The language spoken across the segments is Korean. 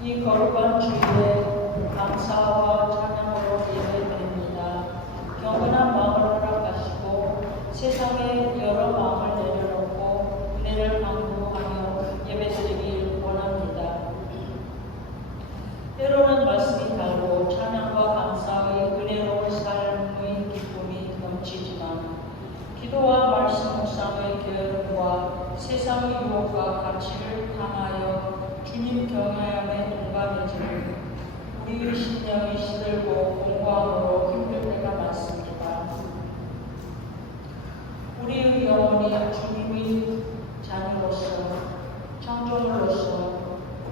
이 거룩한 주일에 감사와 찬양으로 예배드립니다. 경건한 마음을 허락하시고 세상에 여러 마음을 내려놓고 은혜를 강구하며 예배드리길 원합니다. 때로는 말씀이 달고 찬양과 감사의 은혜로운 삶의 기쁨이 넘치지만 기도와 말씀 묵상의 게으름과 세상의 유혹과 가치를 당하여 주님 경외함에 동감해지는 우리의 심령이 시들고 공고함으로 힘들 때가 많습니다. 우리의 영혼이 주님의 자녀로서 창조물로서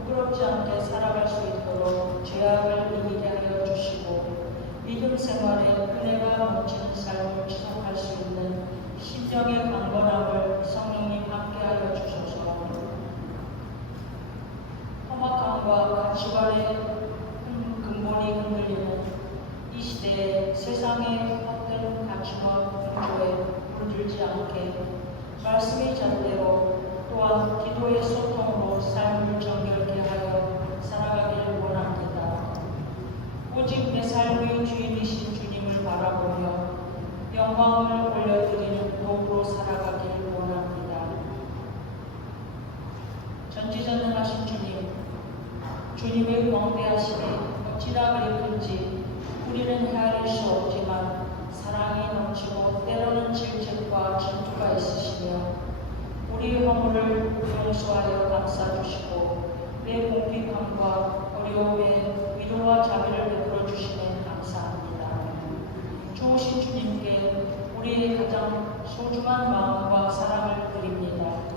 부끄럽지 않게 살아갈 수 있도록 죄악을 이기게 하여 주시고 믿음 생활에 은혜가 넘치는 삶을 지속할 수 있는 심령의 강건함을 성령님 함께하여 주셔서 험악함과 가치관의 근본이 흔들리는 이 시대에 세상의 헛된 가치와 풍조에 물들지 않게 말씀의 잣대로 또한 기도의 소통으로 삶을 정결케 하여 살아가기를 원합니다. 오직 내 삶의 주인이신 주님을 바라보며 영광을 올려드리는 도구로 살아가기를 원합니다. 전지전능하신 주님의 광대하심이 어찌나 그리 큰지 우리는 헤아릴 수 없지만 사랑이 넘치고 때로는 질책과 질투가 있으시며 우리의 허물을 용서하여 감싸주시고 내 공핍함과 어려움에 위로와 자비를 베풀어 주시면 감사합니다. 좋으신 주님께 우리의 가장 소중한 마음과 사랑을 드립니다.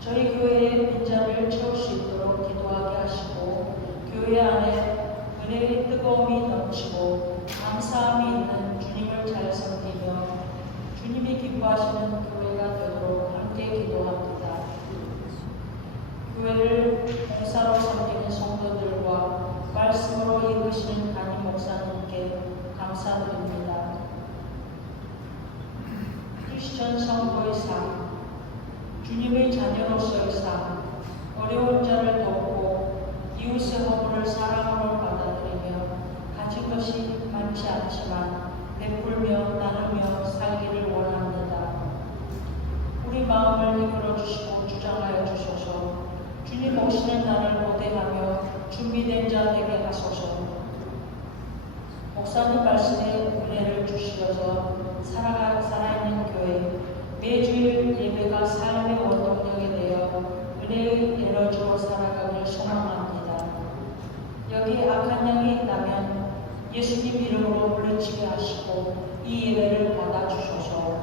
저희 교회의 빈자리를 채울 수 있도록 기도하게 하시고 교회 안에 은혜의 뜨거움이 넘치고 감사함이 있는 주님을 잘 섬기며 주님이 기뻐하시는 교회가 되도록 함께 기도합니다. 교회를 봉사로 섬기는 성도들과 말씀으로 이끄시는 담임 목사님께 감사드립니다. 크리스천 성도의 삶, 주님의 자녀로서의 삶, 어려운 자를 돕고 이웃의 허물을 사랑으로 받아들이며 가진 것이 많지 않지만 베풀며 나누며 살기를 원합니다. 우리 마음을 이끌어 주시고 주장하여 주소서. 주님 오시는 날을 고대하며 준비된 자 되게 하소서. 목사님 말씀에 은혜를 주시어서 살아있는 교회, 매주일 예배가 삶의 원동력이 되어 은혜의 에너지로 살아가길 소망합니다. 여기 악한 영이 있다면 예수님 이름으로 물리치게 하시고 이 예배를 받아주소서.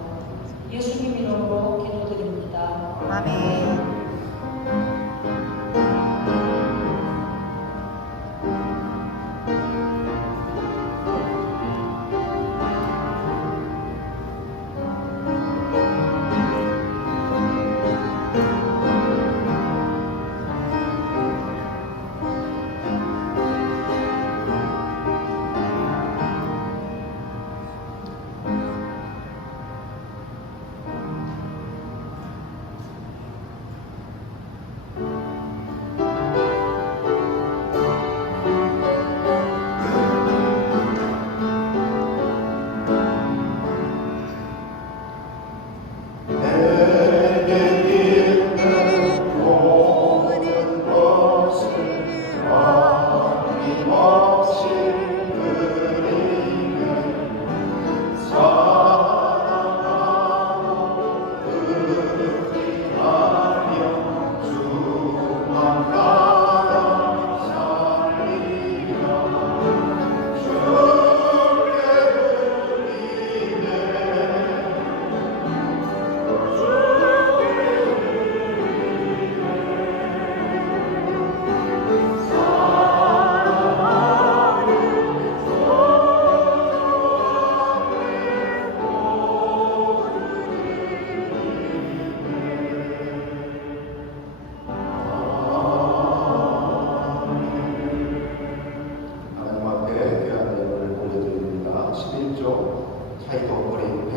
예수님 이름으로 기도드립니다. 아멘.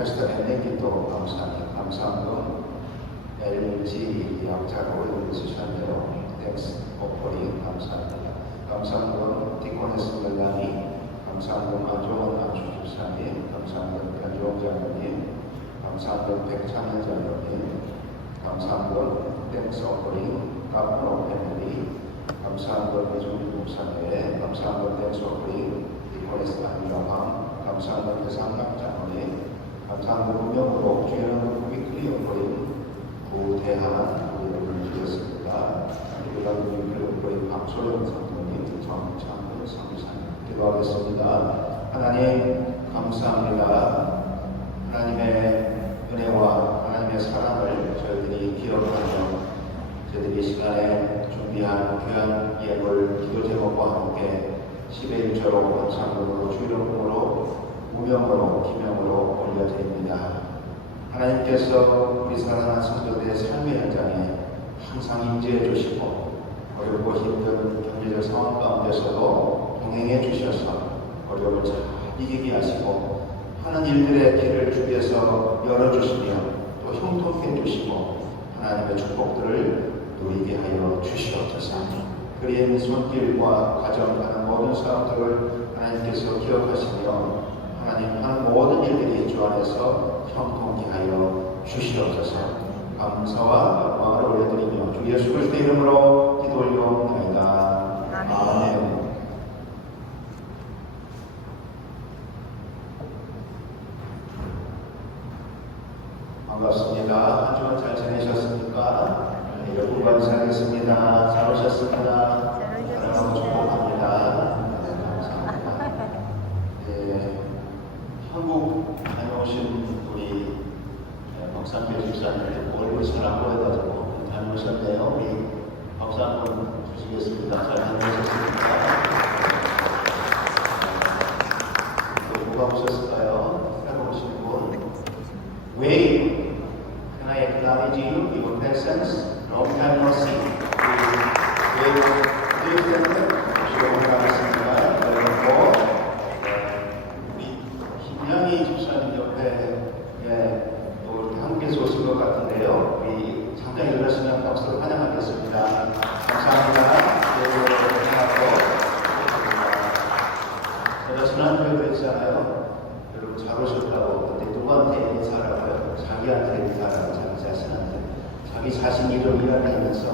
패스터 앤내기도 감사합니다. LG 약자로 읽으셨는데요. 텍스 오퍼링 감사합니다. 감사합니다. 디코네스 멜라니 감사합니다. 안종원 안주집사님 감사합니다. 변종원 장로님 감사합니다. 백창현 장로님 감사합니다. 텍스 오퍼링 카프로 패밀리 감사합니다. 배종민 목사님 감사합니다. 텍스 오퍼링 디코네스 안주라방 감사합니다. 대상각 장로님 감사합니다. 운명으로 주연은 위클리 오퍼링 구대한 우리를 주셨습니다. 우리 박소영 성도님, 정창근 성사님 기도하겠습니다. 하나님 감사합니다. 하나님의 은혜와 하나님의 사랑을 저희들이 기억하며 저희들이 이 시간에 준비한 귀한 예물 기도 제목과 함께 10의 1조로 감사함으로 주일음으로 무명으로 기명으로 올려드립니다. 하나님께서 우리 사랑하는 성도들의 삶의 현장에 항상 임재해 주시고 어렵고 힘든 경제적 상황 가운데서도 동행해 주셔서 어려움을 잘 이기게 하시고 하는 일들의 길을 주께서 열어주시며 또 형통해 주시고 하나님의 축복들을 누리게 하여 주시옵소서. 그리한 손길과 가정하는 모든 사람들을 하나님께서 기억하시며 하나님 하는 모든 일들이 주 안에서 형통케 하여 주시옵소서. 감사와 영광을 올려드리며 주 예수 그리스도의 이름으로 기도 올려옵나이다. 아멘. 반갑습니다. 한 주간 잘 지내셨습니까? 여러분 감사하겠습니다. 잘 오셨습니다. 사랑하고 축복합니다. 한국 다녀오신 우리 박상표 집사님들 얼굴 잘 안 보여가지고 다녀오셨네요. 우리 박수 한번 주시겠습니다. 잘 다녀오셨습니까? 누가 오셨을까요? 새로 오신 분. Wave, can I acknowledge you, your presence? Long time no see. Wave, 감사합니다. 그리고 김양희 집사님 옆에 또 이렇게 함께서 오신 것 같은데요. 우리 잠깐 일어나시면 박수로 환영하겠습니다. 감사합니다. 제가 지난주에도 했잖아요. 여러분 잘 오셨다고. 근데 누구한테 인사라고요? 자기한테 인사라고. 자기 자신한테. 자기 자신 이름 이야기하면서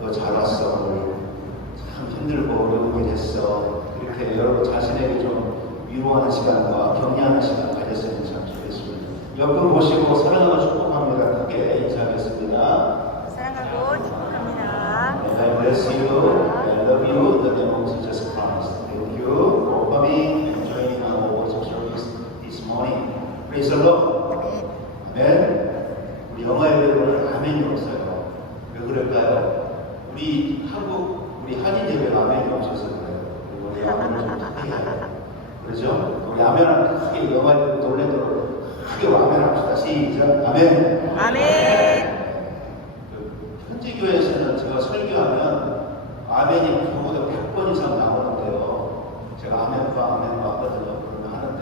너 잘 왔어. 오늘 참 힘들고 어려운 일 했어. 이렇게 여러분 자신에게 좀 위로하는 시간과 격려하는 시간 가졌으면 참 좋겠습니다. 옆으로 보시고 사랑하고 축복합니다. 크게 인사하겠습니다. 사랑하고 축복합니다. I bless you. I love you. In the name of Jesus Christ. Thank you for coming and joining our worship service this morning. Praise the Lord. 아멘. 우리 영어 예배는 아멘이 없어요. 왜 그럴까요? 우리 한국, 우리 한인 예배는 아멘이 없어서 그래요. 우리 아멘을 좀 크게 해요. 그렇죠? 우리 아멘을 크게 영어 예배 놀래도록 크게 아멘합시다. 시작. 아멘. 아멘. 현지교회에서는 제가 설교하면 아멘이 그보다 100번 이상 나오는데요. 제가 아멘과 하거든요. 그러면 하는데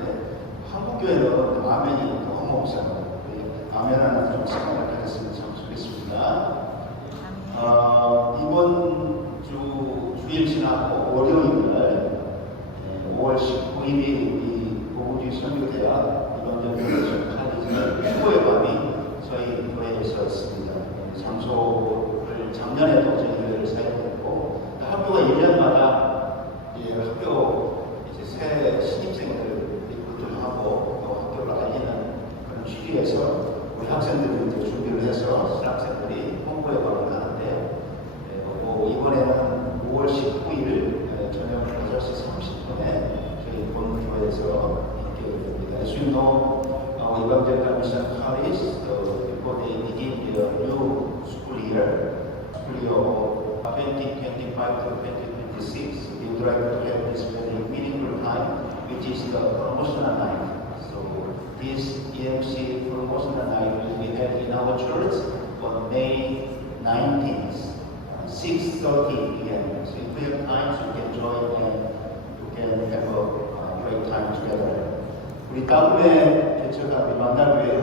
한국교회는 아멘이 너무 없어요. 아멘하는 좀 생각을 가졌으면 참 좋겠습니다. 이번 주일 지나고 월요일날 5월 19일이 우리 고구지 선교대학 이번전 카리즈 휴고의 밤이 저희 교회에서 있습니다. 장소를 작년에도 저희 교회를 사용했고 학교가 1년마다 학교 새 신입생들 리크루트를 하고 또 학교를 알리는 그런 취지에서 우리 학생들이 이제 준비를 해서 신학생들이 홍보에 방문하는데 이번에는 5월 19일 저녁 5시 30분에 저희 본교회에서 있게 됩니다. As you know, our Evangelical Mission College, before they begin their new school year of 2025 to 2026, they would like to have this very meaningful time, which is the promotional night. So this EMC promotional night will be held in our church on May 19th. 6:30 p.m. So if we have time, so you can join and you can have a great time together. 우리 다음에 개척한 우리 만날 교회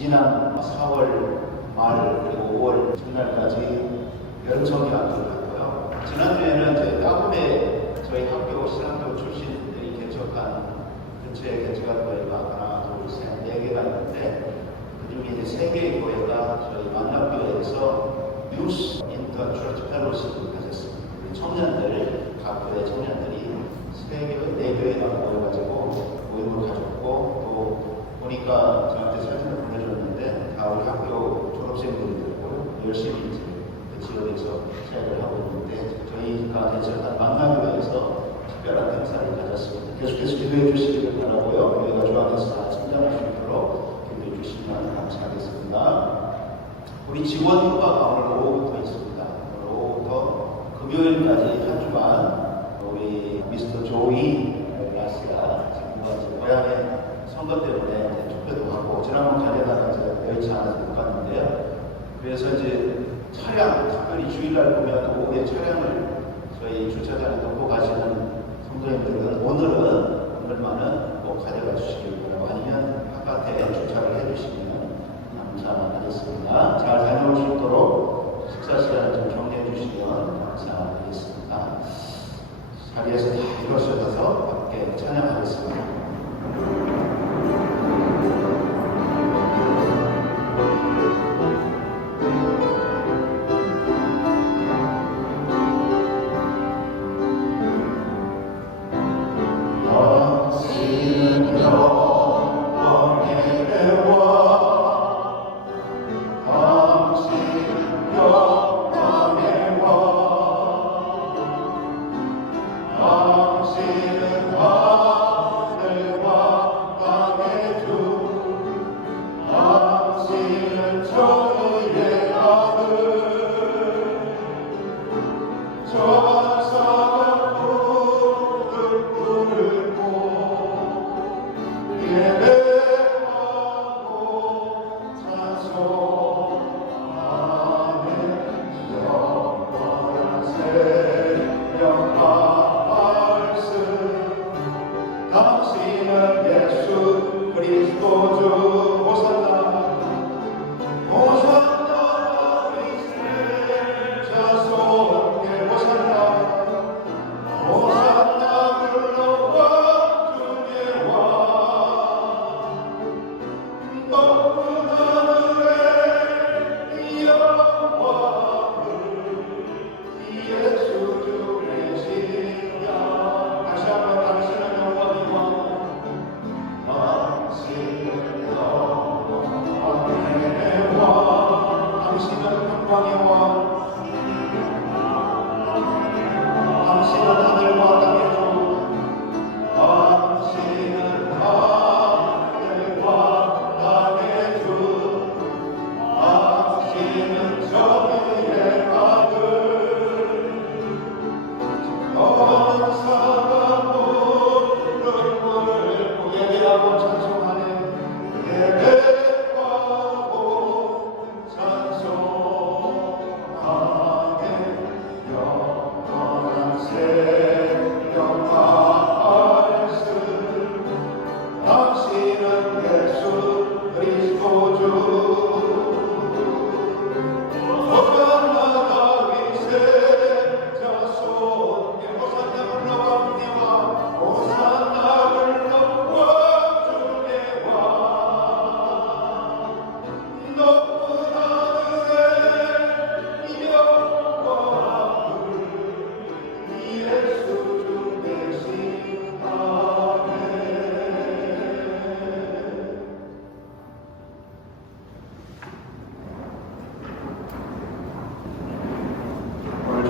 지난 4월 말 그리고 5월 첫날까지 여름 성경학교를 갔고요. 지난주에는 이제 따분에 저희 학교 신학교 출신들이 개척한 근처에 개척한 교회가 하나, 둘, 셋, 네 개가 있는데 그중에 이제 3개의 교회가 저희 만남교회에서 유스 인터 처치 펠로십을 가졌습니다. 청년들, 각 교회 청년들이 3교회, 4교회가 모여가지고 모임을 가졌고 또 보니까 저한테 사진을 보내줬는데 다 우리 학교 졸업생들이고 열심히 이제 그 지역에서 사역을 하고 있는데 저희가 개척한 만남교회에서 특별한 행사를 가졌습니다. 계속해서 기도해 주시기를 바라고요. 교회가 조합해서 성장할 수 있도록 기도해 주시면 감사하겠습니다. 우리 직원과 오늘 오후부터 있습니다. 오늘 오후부터 금요일까지 한 주간 우리 미스터 조이 라스가 지금과 고향에 선거 때문에 투표도 하고 지난번 가려다가 제가 여의치 않아서 못 갔는데요. 그래서 이제 차량, 특별히 주일날 보면 오후에 차량을 저희 주차장에 놓고 가시는 성도님들은 오늘만은 꼭 가져가 주시길 바라고 아니면 바깥에 주차를 해주시면 감사하겠습니다. 잘 다녀올 수 있도록 식사 시간을 좀 정리해 주시면 감사하겠습니다. 자리에서 다 일어서셔서 함께 찬양하겠습니다.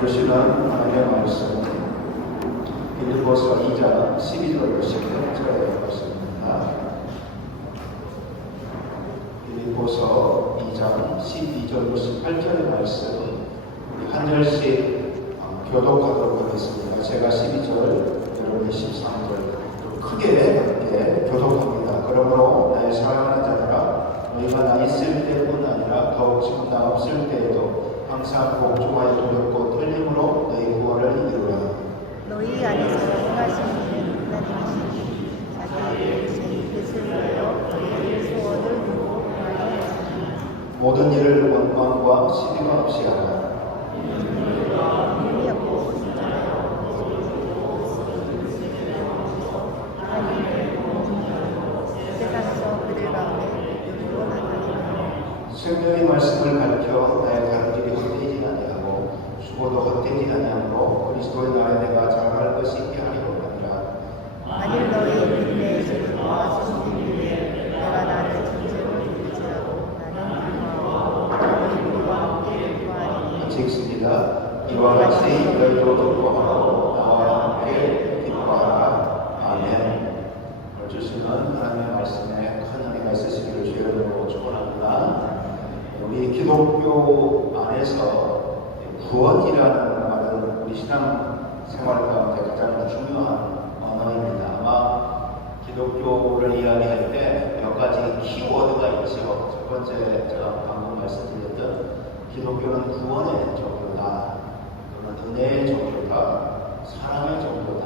주시는 하나님의 말씀 빌립보서 2장 12절로 18절의 말씀입니다. 빌립보서 2장 12절로 18절의 말씀 한 절씩 교독하도록 하겠습니다. 제가 12절, 여러분이 13절 크게 함께 교독합니다. 그러므로 나의 사랑하는 자들아 너희가 나 있을 때뿐 아니라 더욱 지금 나 없을 때에도 항상 복종하여 도렵고 틀림으로 너희 구원을 이루라. 너희 안에서 행하시는 일은 하나님이시니 자기의 뜻을 이루어 너희의 소원을 이루고 구하여 모든 일을 원망과 시비가 없이 하라. 의미 없고 진짜요. 세상에서 그들 가운데 누구도 나타내라. 생명의 말씀을 가르쳐 나의 다른 길이 헛되지 아니하고 수고도 헛되지 아니하므로 그리스도의 날에 내가 자랑할 것이 있게 하리로니라. 만일 너희 내 증거와 선생님이 내가 나를 진짜로 믿을지라도 나는 너희 우리와 함께 기뻐하리니 직습니다. 이와 같이 너희도 기뻐하고 나와 함께 기뻐하라. 아멘. 오늘 주시는 하나님의 말씀에 큰 은혜가 있으시기를 주의 이름으로 축원합니다. 우리 기독교 안에서 구원이라는 말은 우리 신앙 생활 가운데 가장 중요한 언어입니다. 아마 기독교를 이야기할 때 몇 가지 키워드가 있죠. 첫 번째 제가 방금 말씀드렸던 기독교는 구원의 종교다, 또는 은혜의 종교다, 사랑의 종교다,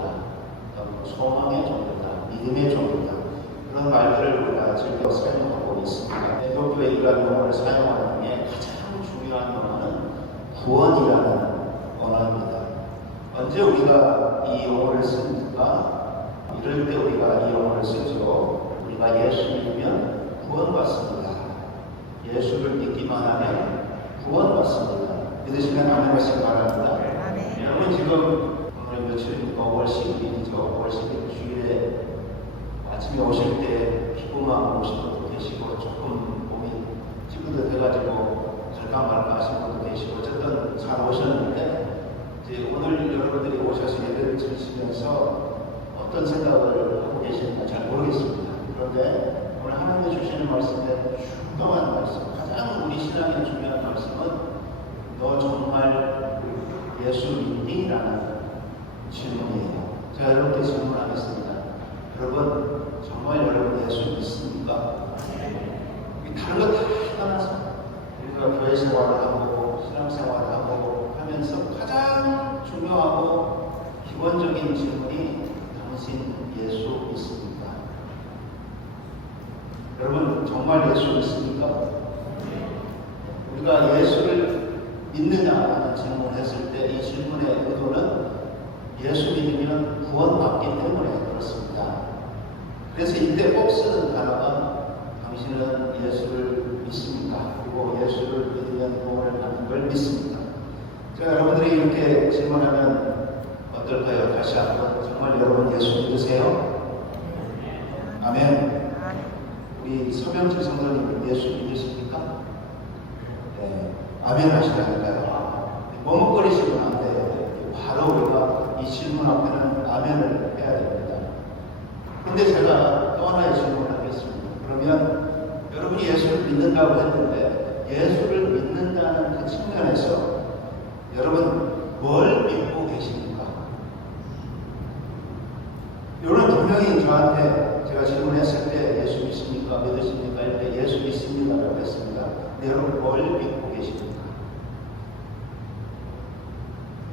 또는 소망의 종교다, 믿음의 종교다, 그런 말들을 우리가 즐겨 사용하고 있습니다. 기독교의 이러한 용어를 사용하는 게 가장 중요한 용어는 구원이라는 언어입니다. 언제 우리가 이 용어를 씁니까? 이럴 때 우리가 이 용어를 쓰죠. 우리가 예수 믿으면 구원받습니다. 예수를 믿기만 하면 구원받습니다. 믿으시면 아멘 하시기 바랍니다. 아멘. 여러분 지금 오늘 며칠입니까? 5월 10일이죠. 5월 10일 주일에 아침에 오실 때 피부만 오신 분도 계시고 조금 몸이 찌뿌듯해가지고 갈까 말까 하신 분도 계시고 어쨌든 잘 오셨는데 이제 오늘 여러분들이 오셔서 예배를 드리시면서 어떤 생각을 하고 계시는지 잘 모르겠습니다. 그런데 오늘 하나님이 주시는 말씀에 중요한 말씀, 가장 우리 신앙에 중요한 말씀은 너 정말 예수 믿니? 라는 질문이에요. 제가 여러분께 질문하겠습니다. 여러분 정말 여러분 예수 믿습니까? 다른 거 다 떠나서 우리가 교회 생활을 하고 신앙 생활을 하고 하면서 가장 중요하고 기본적인 질문이 당신 예수 믿습니까? 여러분 정말 예수 믿습니까? 우리가 예수를 믿느냐라는 질문을 했을 때 이 질문의 의도는 예수 믿으면 구원받기 때문에 그렇습니다. 그래서 이때 꼭 쓰는 단어가 당신은 예수를 믿습니까? 그리고 예수를 믿으면 구원을 받는 걸 믿습니다. 제가 여러분들이 이렇게 질문하면 어떨까요? 다시 한번 정말 여러분 예수 믿으세요? 아멘. 우리 서명철 성도님 예수 믿으십니까? 네. 아멘 하시라니까요. 머뭇거리시면 안 돼요. 바로 우리가 이 질문 앞에는 아멘을 해야 됩니다. 그런데 제가 또 하나의 질문을 하겠습니다. 그러면 여러분이 예수를 믿는다고 했는데 예수를 믿는다는 그 측면에서 여러분 뭘 믿고 계십니까? 여러분 분명히 저한테 제가 질문했을 때 예수 믿습니까? 믿으십니까? 할 때 예수 믿습니다라고 했습니다. 근데 여러분 뭘 믿고 계십니까?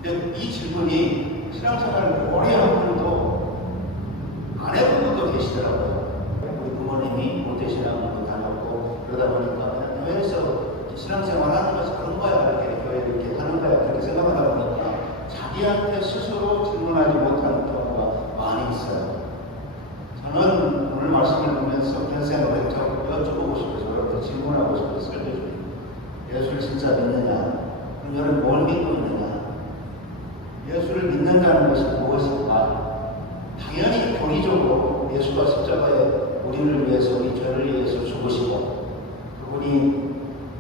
근데 이 질문이 신앙생활을 오래 한 분도 안 해본 분도 계시더라고요. 우리 부모님이 모태신앙도 다녔고 그러다 보니까 그냥 교회에서 신앙생활 하는 것이 그런 거야, 이렇게 교회를 이렇게 하는 거야, 그렇게 생각하다 보니까 자기한테 스스로 질문하지 못하는 경우가 많이 있어요. 저는 오늘 말씀을 보면서 그런 생각을 했죠. 여쭤보고 싶어서 여러분들 질문하고 싶어서 설교중에 예수를 진짜 믿느냐? 그럼 여러분 뭘 믿고 있느냐? 예수를 믿는다는 것이 무엇인가? 당연히 교리적으로 예수가 십자가에 우리를 위해서, 우리 죄를 위해서 죽으시고 그분이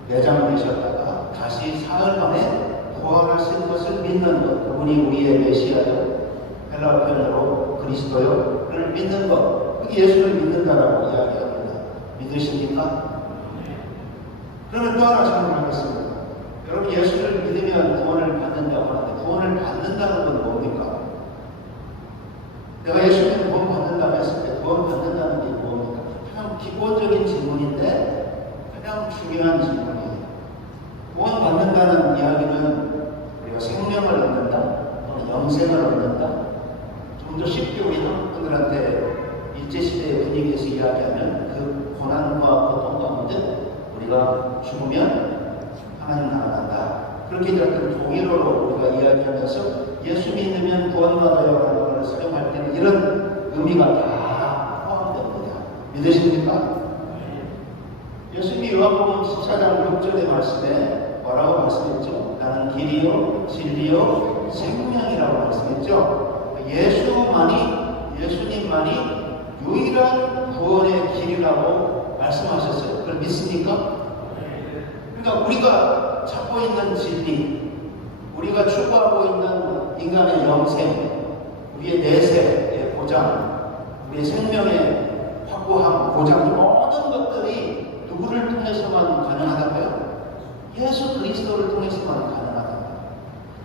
내장되셨다가 다시 사흘 만에 부활하신 것을 믿는 것, 그분이 우리의 메시아요, 헬라 표현으로 그리스도요를 믿는 것, 그게 예수를 믿는다라고 이야기합니다. 믿으십니까? 그러면 또 하나 질문하겠습니다. 여러분 예수를 믿으면 구원을 받는다고 하는데 구원을 받는다는 건 뭡니까? 내가 예수 믿으면 구원 받는다고 했을 때 구원 받는다는 게 뭡니까? 그냥 기본적인 질문인데 가장 중요한 질문이에요. 구원 받는다는 이야기는 우리가 생명을 얻는다, 또는 영생을 얻는다. 좀 더 쉽게 우리 한국분들한테 일제시대의 분위기에서 이야기하면 그 고난과 고통 가운데 우리가 우리가 죽으면 하나님 나라 간다. 그렇게 이제 동일어로 우리가 이야기하면서 예수 믿으면 구원받아요 라는 걸 사용할 때는 이런 의미가 다 포함됩니다. 믿으십니까? 예수님이 요한복음 14장 6절의 말씀에 뭐라고 말씀했죠? 나는 길이요 진리요 생명이라고 말씀했죠. 예수님만이 유일한 구원의 길이라고 말씀하셨어요. 그걸 믿습니까? 그러니까 우리가 찾고 있는 진리, 우리가 추구하고 있는 인간의 영생, 우리의 내세의 보장, 우리의 생명의 확고함, 보장, 모든 것들이 누구를 통해서만 가능하다고요? 예수 그리스도를 통해서만 가능하다.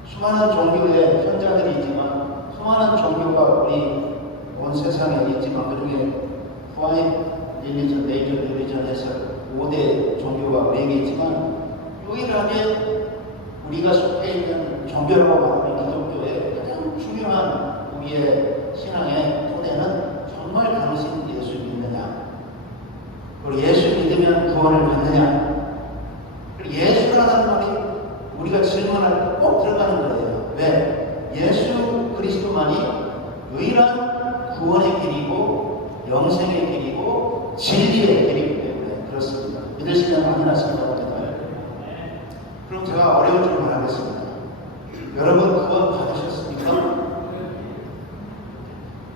수많은 종교의 현자들이 있지만, 수많은 종교가 우리 온 세상에 있지만, 그중에 후아인 릴리전, 메이저 릴리전에서 5대 종교가 우리에게 있지만, 유일하게 우리가 속해 있는 종교라고 말하는 기독교의 가장 중요한 우리의 신앙의 토대는 정말 당신 예수 믿느냐, 그리고 예수 믿으면 구원을 받느냐. 예수라는 말이 우리가 질문할 때 꼭 들어가는 거예요. 왜? 예수 그리스도만이 유일한 구원의 길이고 영생의 길이고 진리의 길이기 때문에 그렇습니다. 믿으시면 확인하신다고 합니다. 그럼 제가 어려운 질문 하겠습니다. 여러분 구원 받으셨습니까?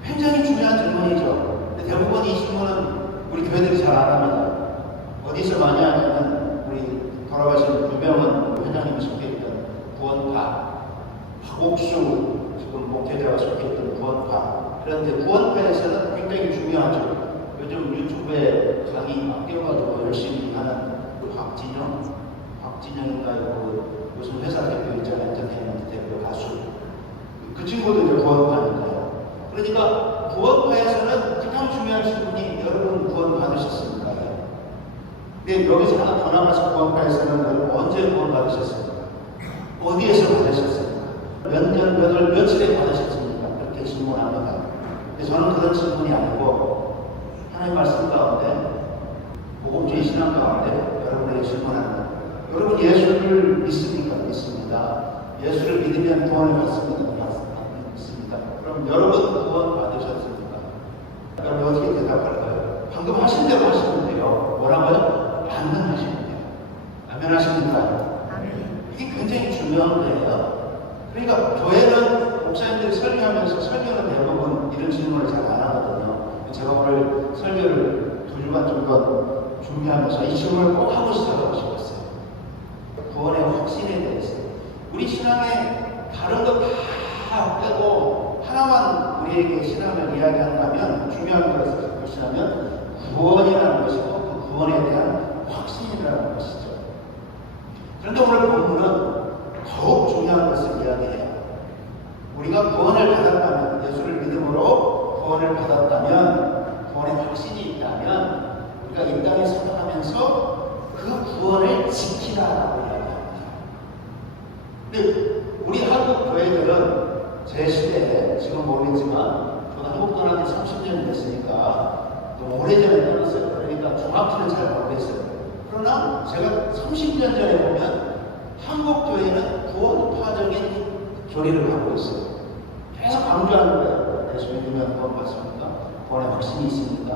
굉장히 중요한 질문이죠. 근데 대부분 이 질문은 우리 교회들이 잘 안 합니다. 어디서 많이 하냐면 우리 돌아가신 유명한 회장님이 속해있던 구원파, 박옥수 지금 목회자가 속해있던 구원파. 그런데 구원파에서는 굉장히 중요하죠. 요즘 유튜브에 강의 막 띄워가지고 열심히 하는 박진영인가요? 그 무슨 회사 대표 있잖아요. 엔터테인먼트 대표 가수. 그 친구도 이제 구원파니까요. 그러니까 구원파에서는 가장 중요한 질문이 여러분 구원 받으셨습니까? 근데 여기서 하나 더 남아서 구원파에서는 여러분 언제 구원 받으셨습니까? 어디에서 받으셨습니까? 몇 년, 몇 월, 며칠에 받으셨습니까? 그렇게 질문합니다. 근데 저는 그런 질문이 아니고 하나님 말씀 가운데 복음주의 신앙 가운데 여러분에게 질문합니다. 여러분 예수를 믿습니까? 믿습니다. 예수를 믿으면 구원을 받습니다. 믿습니다. 그럼 여러분 구원 받으셨습니까? 여러분 어떻게 대답할까요? 방금 하신 대로 하시면 돼요. 뭐라고요? 아멘 하시면 돼요. 아멘 하십니까? 이게 굉장히 중요한 거예요. 그러니까 교회는 목사님들이 설교하면서 설교는 대부분 이런 질문을 잘 안 하거든요. 제가 오늘 설교를 2주간 정도 준비하면서 이 질문을 꼭 하고 시작하고 싶었어요. 구원의 확신에 대해서. 우리 신앙에 다른 것 다 빼고 하나만 우리에게 신앙을 이야기한다면 중요한 것이라면 구원이라는 것이고 그 구원에 대한 확신이라는 것이죠. 그런데 오늘 본문은 더욱 중요한 것을 이야기해요. 우리가 구원을 받았다면, 예수를 믿음으로 구원을 받았다면, 구원의 확신이 있다면 우리가 이 땅에 살아가면서 그 구원을 지키라라고 이야기합니다. 근데 우리 한국 교회들은 제 시대에 지금 모르겠지만 저도 한국 떠난 지 30년 됐으니까 좀 오래전에 떠났어요. 그러니까 정확히는 잘 모르겠어요. 그러나 제가 30년 전에 보면 한국 교회는 구원파적인 교리를 갖고 있어요. 계속 강조하는 거예요. 예수 믿으면 구원 받습니까? 구원의 확신이 있습니까?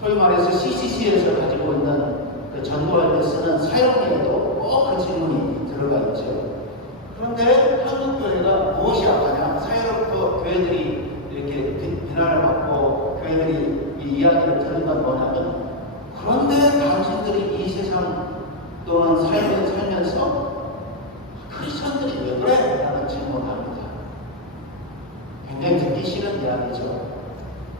소위 말해서 CCC에서 가지고 있는 그 전도할 때 쓰는 사용례에도 꼭 그 질문이 들어가 있죠. 그런데 한국 교회가 무엇이 약하냐? 사회로부터 교회들이 이렇게 비난을 받고 교회들이 이 이야기를 듣는 건 뭐냐면, 그런데 당신들이 이 세상 또는 삶을 살면서 크리스천들이 왜 그래? 라는 질문을 합니다. 굉장히 듣기 싫은 이야기죠.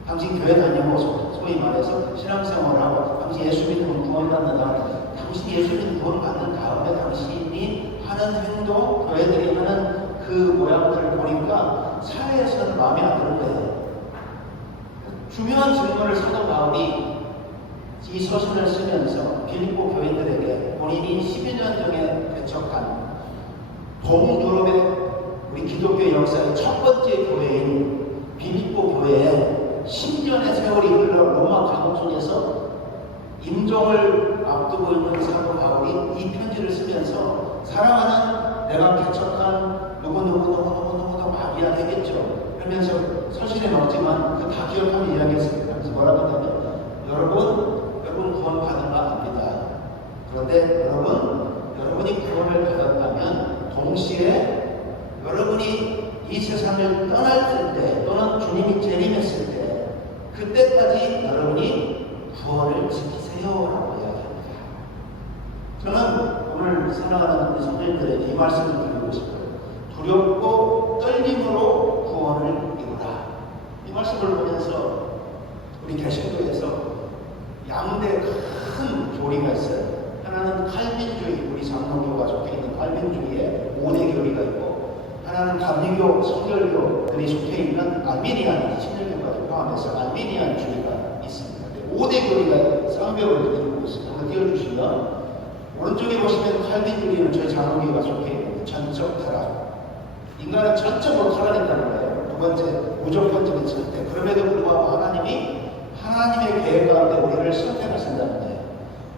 당신 교회 다니고 소위 말해서 신앙생활을 하고 당신 예수 믿으면 구원받는 다음에 당신 예수 믿으면 구원받는 다음에 당신이 하는 행동, 교회들이 하는 그 모양들을 보니까 사회에서는 마음에 안 드는 거예요. 중요한 질문을 사도 바울이 이 서신을 쓰면서 빌립보 교인들에게 본인이 12년 전에 개척한 동유럽의 우리 기독교 역사의 첫 번째 교회인 빌립보 교회에 10년의 세월이 흘러 로마 감옥 속에서 임종을 앞두고 있는 사도 바울이 이 편지를 쓰면서 사랑하는 내가 개척한 누구누구누구누구누구가 마귀야 되겠죠. 그러면서 서신에 넣었지만 그 다 기억하면 이야기했습니다. 그래서 뭐라고 하냐면 여러분 구원 받은 거 압니다. 그런데 여러분이 구원을 받았다면 동시에 여러분이 이 세상을 떠날 때 또는 주님이 재림했을 때 그때까지 여러분이 구원을 지키세요라고 이야기합니다. 저는 오늘 사랑하는 우리 성도님들에게 이 말씀을 드리고 싶어요. 두렵고 떨림으로 구원을 이루라. 이 말씀을 보면서 우리 개신교에서 양대 큰 교리가 있어요. 하나는 칼빈주의, 우리 장로교가 속해 있는 칼빈주의의 5대 교리가 있고, 하나는 감리교, 성결교들이 속해 있는 알미니안, 신열교까지 포함해서 알미니안주의가 있습니다. 5대 교리가 쌍벽을 이루고 있습니다. 한번 띄워주시면, 오른쪽에 보시면 칼빈주의는 저희 장로교가 속해 있는 전적 타락. 인간은 전적으로 타락했다는 거예요. 두 번째, 무조건적인 선택. 그럼에도 불구하고 하나님의 계획 가운데 우리를 선택하신다는 거예요.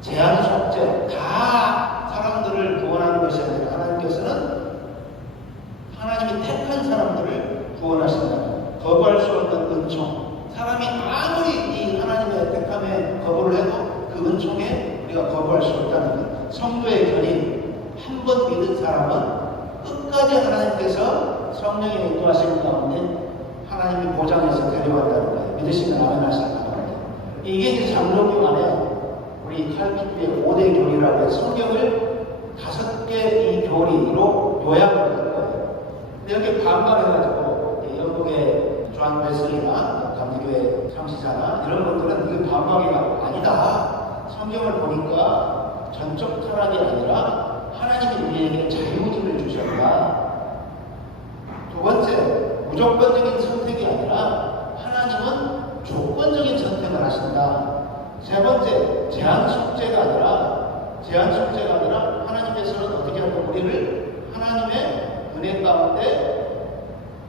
제한 속죄, 다 사람들을 구원하는 것이 아니라 하나님께서는 하나님이 택한 사람들을 구원하신다. 거부할 수 없는 은총. 사람이 아무리 이 하나님의 택함에 거부를 해도 그 은총에 우리가 거부할 수 없다는 것. 성도의 견인, 한 번 믿은 사람은 끝까지 하나님께서 성령의 인도하시는 가운데 하나님이 보장해서 데려간다는 거예요. 믿으시면 아멘 하시기 바랍니다. 이게 이제 장로교 안에 우리 칼빈주의 5대 교리라고 해서 성경을 5개 이 교리로 요약을 할 거예요. 근데 여기 반박해가지고 영국의 존 웨슬리나 감리교의 창시자나 이런 분들은 이게 반박이 아니다. 성경을 보니까 전적 타락이 아니라 하나님이 우리에게 자유의지를 주셨다. 두 번째, 무조건적인 선택이 아니라 하나님은 조건적인 선택을 하신다. 세 번째, 제한 속죄가 아니라 하나님께서는 어떻게 하고 우리를 하나님의 은혜 가운데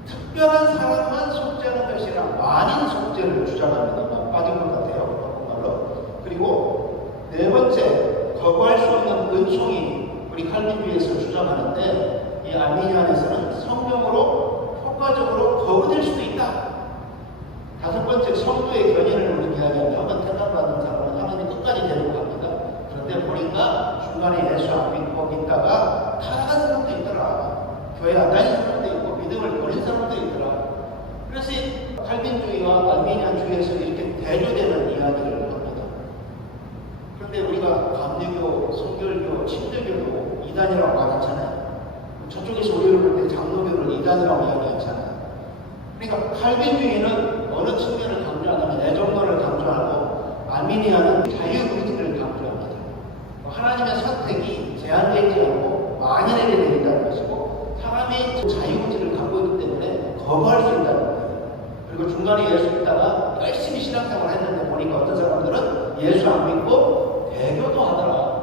특별한 사람만 속죄하는 것이라 만인 속죄를 주장합니다. 빠진 것 같아요. 말로. 그리고 네 번째, 거부할 수 없는 은총이 우리 칼빈주의에서 주장하는데 이 알미니안에서는 성령으로 효과적으로 거부될 수도 있다. 다섯 번째, 성도의 견인을 우리 이야기하면 한번 택함받은 사람은 하나님 끝까지 데리고 갑니다. 그런데 보니까 중간에 예수 안 믿고 있다가 타락한 사람도 있더라. 교회 안 다니는 사람도 있고 믿음을 버린 사람도 있더라. 그래서 칼빈주의와 알미니안주의에서 이렇게 대조되는 이야기를 합니다. 그런데 우리가 감리교, 성결교, 침례교도 이단이라고 하잖아요. 저쪽에서 우리를 볼 때 장로교를 이단이라고 이야기하잖아요. 그러니까 칼빈주의는 어느 측면을 강조하냐면 애정론을 강조하고 알미니아는 자유의지를 강조합니다. 하나님의 선택이 제한되지 않고 만인에게 되어있다는 것이고 사람이 자유의지를 갖고 있기 때문에 거부할 수 있다는 거예요. 그리고 중간에 예수 믿다가 열심히 신앙생활을 했는데 보니까 어떤 사람들은 예수 안 믿고 배교도 하더라.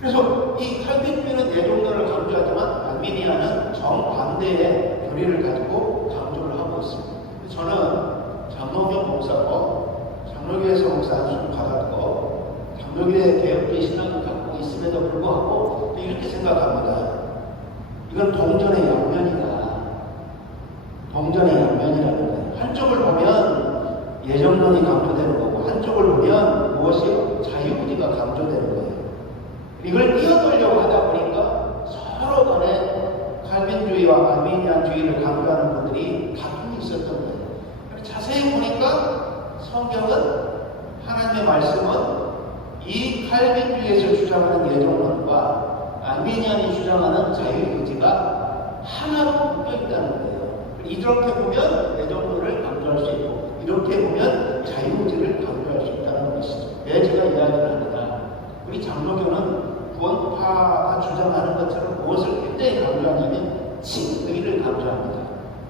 그래서 이 칼빈주의는 애정론을 강조하지만 알미니아는 정반대의 교리를 가지고 강조를 하고 있습니다. 저는 장로교 목사고 장로교에서 목사 안수를 받았고 장로교의 개혁주의 신앙을 갖고 있음에도 불구하고 이렇게 생각합니다. 이건 동전의 양면이다. 동전의 양면이라는 거예요. 한쪽을 보면 예정론이 강조되는 거고 한쪽을 보면 무엇이요? 자유의지가 강조되는 거예요. 이걸 뛰어들려고 하다 보니까 서로 간에 칼빈주의와 알미니안주의를 강조하는 분들이 다툼이 있었던 거예요. 자세히 보니까 성경은 하나님의 말씀은 이 칼빈주의에서 주장하는 예정론과 알미니안이 주장하는 자유의지가 하나로 묶여 있다는 거예요. 이렇게 보면 예정론을 강조할 수 있고 이렇게 보면 자유의지를 강조할 수 있다는 것이죠. 왜 제가 이야기를 합니다. 우리 장로교는 구원파가 주장하는 것처럼 무엇을 굉장히 강조하냐면 칭의를 강조합니다.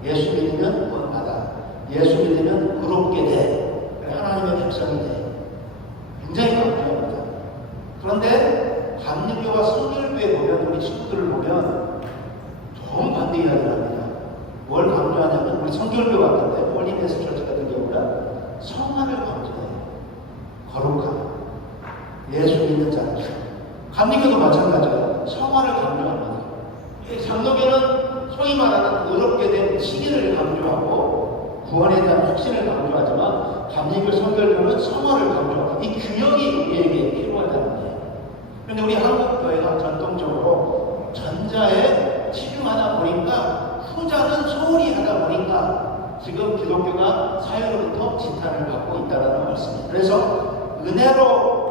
예수 믿으면 구원받아. 예수 믿으면 의롭게 돼. 하나님의 백성이 돼. 굉장히 강조합니다. 그런데 감리교와 성결교에 보면 우리 친구들을 보면 정반대 이야기를 합니다. 뭘 강조하냐면 우리 성결교 같은데 홀리네스 처치 같은 경우는 성화를 강조해요. 거룩하다. 예수 믿는 자로서. 감리교도 마찬가지예요. 성화를 강조합니다. 장로교는 소위 말하는 의롭게 된 시기를 강조하고 구원에 대한 확신을 강조하지만 감리교 성결교는 성화를 강조합니다. 이 균형이 우리에게 필요하다는 거예요. 그런데 우리 한국 교회가 전통적으로 전자에 치중하다 보니까 후자는 소홀히 하다 보니까 지금 기독교가 사회로부터 지탄을 받고 있다는 말씀이에요. 그래서 은혜로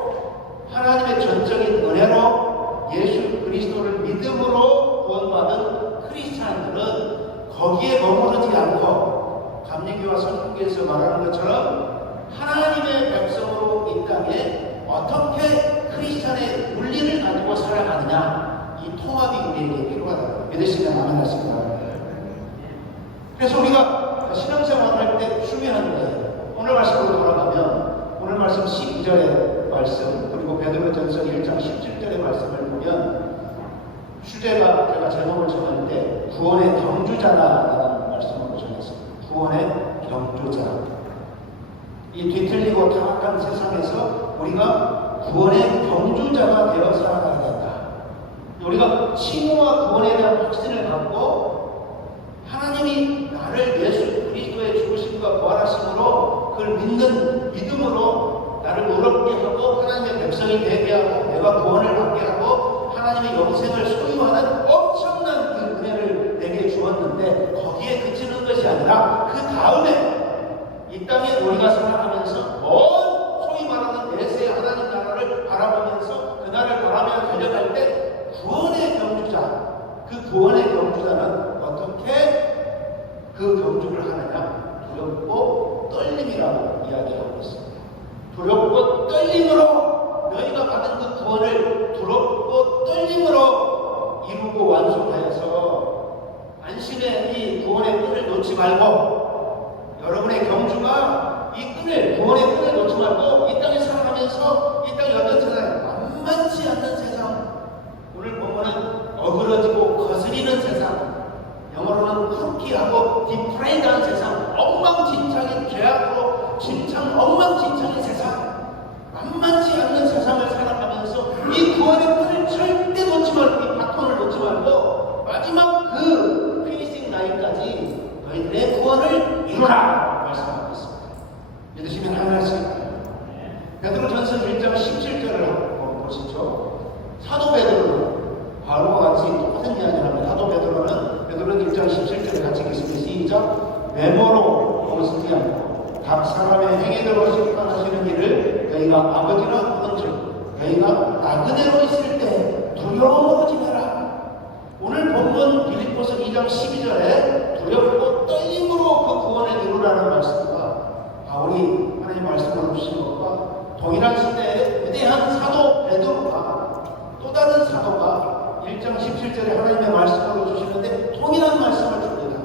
하나님의 전적인 은혜로 예수 그리스도를 믿음으로 구원받은 크리스찬들은 거기에 머무르지 않고 감리교와 선교에서 말하는 것처럼 하나님의 백성으로 이 땅에 어떻게 크리스찬의 윤리를 가지고 살아가느냐, 이 통합이 우리에게 필요하다고 믿으시면 아멘 하십니다. 그래서 우리가 신앙생활을 할 때 중요한 거예요. 오늘 말씀으로 돌아가면 오늘 말씀 12절의 말씀 그리고 베드로전서 1장 17절의 말씀을 보면 주제가 제가 제목을 정할 때 구원의 경주자라는 말씀으로 정했습니다. 구원의 경주자. 이 뒤틀리고 타락한 세상에서 우리가 구원의 경주자가 되어 살아가야 된다. 우리가 칭호와 구원에 대한 확신을 갖고 하나님이 나를 예수 그리스도의 죽으심과 부활하심으로 그걸 믿는 믿음으로 나를 의롭게 하고 하나님의 백성이 되게 하고 내가 구원을 받게 하고 하나님의 영생을 소유하는 엄청난 그 은혜를 내게 주었는데 거기에 그치는 것이 아니라 그 다음에 이 땅에 우리가 살아가면서 먼 소위 말하는 내세 하나님 나라를 바라보면서 그 나라를 바라며 달려갈 때 구원의 경주자, 그 구원의 경주자는 어떻게 그 경주를 하느냐? 두렵고 떨림이라고 이야기하고 있습니다. 두렵고 떨림으로 너희가 받은 그 구원을 두렵고 떨림으로 이루고 완성하여서 안심의 이 구원의 끈을 놓지 말고 여러분의 경주가 이 끈을, 구원의 끈을 놓지 말고 이 땅에 살아가면서 이 땅이 어떤 세상, 만만치 않는 세상, 오늘 보면은 어그러지고 거스리는 세상, 영어로는 크루키하고 디프레이드한 세상, 엉망진창인 죄악으로 진창 엉망진창인 세상, 만만치 않는 세상을 살아가면서 이 구원의 끈을 절대 놓지 말고 이 바톤을 놓지 말고 마지막 그 피니싱 라인까지 너희들의 구원을 이루라 말씀하고 있습니다. 믿으시면 하나씩 베드로전서 1장 17절을 한번 보시죠. 사도 베드로는 바로와 같이 똑같은 이야기를 합니다. 사도 베드로는 베드로는 1장 17절에 같이 읽겠습니다. 시작. 외모로 보시지 않고 각 사람의 행위대로 심판하시는 일을 너희가 아버지라 부른즉 너희가 나그네로 있을 때 두려움으로 지내라. 오늘 본문 빌립보서 2장 12절에 두렵고 떨림으로 그 구원을 이루라는 말씀과 바울이 하나님 말씀을 주신 것과 동일한 시대에 위대한 사도 베드로가 또 다른 사도가 1장 17절에 하나님의 말씀을 주시는데 동일한 말씀을 줍니다.